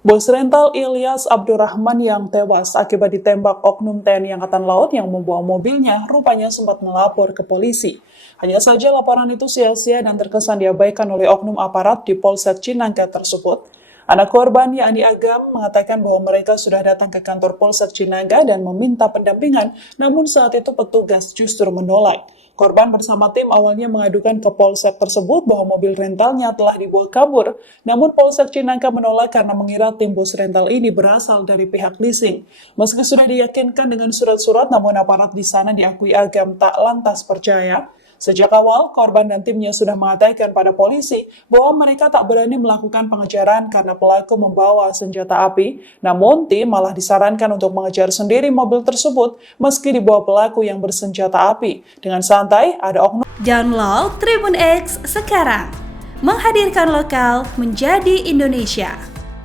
Bos rental Ilyas Abdurrahman yang tewas akibat ditembak oknum TNI Angkatan Laut yang membawa mobilnya rupanya sempat melapor ke polisi. Hanya saja laporan itu sia-sia dan terkesan diabaikan oleh oknum aparat di Polsek Cinangka tersebut. Anak korban, yakni Agam, mengatakan bahwa mereka sudah datang ke kantor Polsek Cinangka dan meminta pendampingan, namun saat itu petugas justru menolak. Korban bersama tim awalnya mengadukan ke Polsek tersebut bahwa mobil rentalnya telah dibawa kabur, namun Polsek Cinangka menolak karena mengira tim bus rental ini berasal dari pihak leasing. Meski sudah diyakinkan dengan surat-surat, namun aparat di sana diakui Agam tak lantas percaya. Sejak awal, korban dan timnya sudah mengatakan pada polisi bahwa mereka tak berani melakukan pengejaran karena pelaku membawa senjata api, namun tim malah disarankan untuk mengejar sendiri mobil tersebut meski dibawa pelaku yang bersenjata api. Dengan santai, ada oknum. Download Tribun X sekarang, menghadirkan lokal menjadi Indonesia.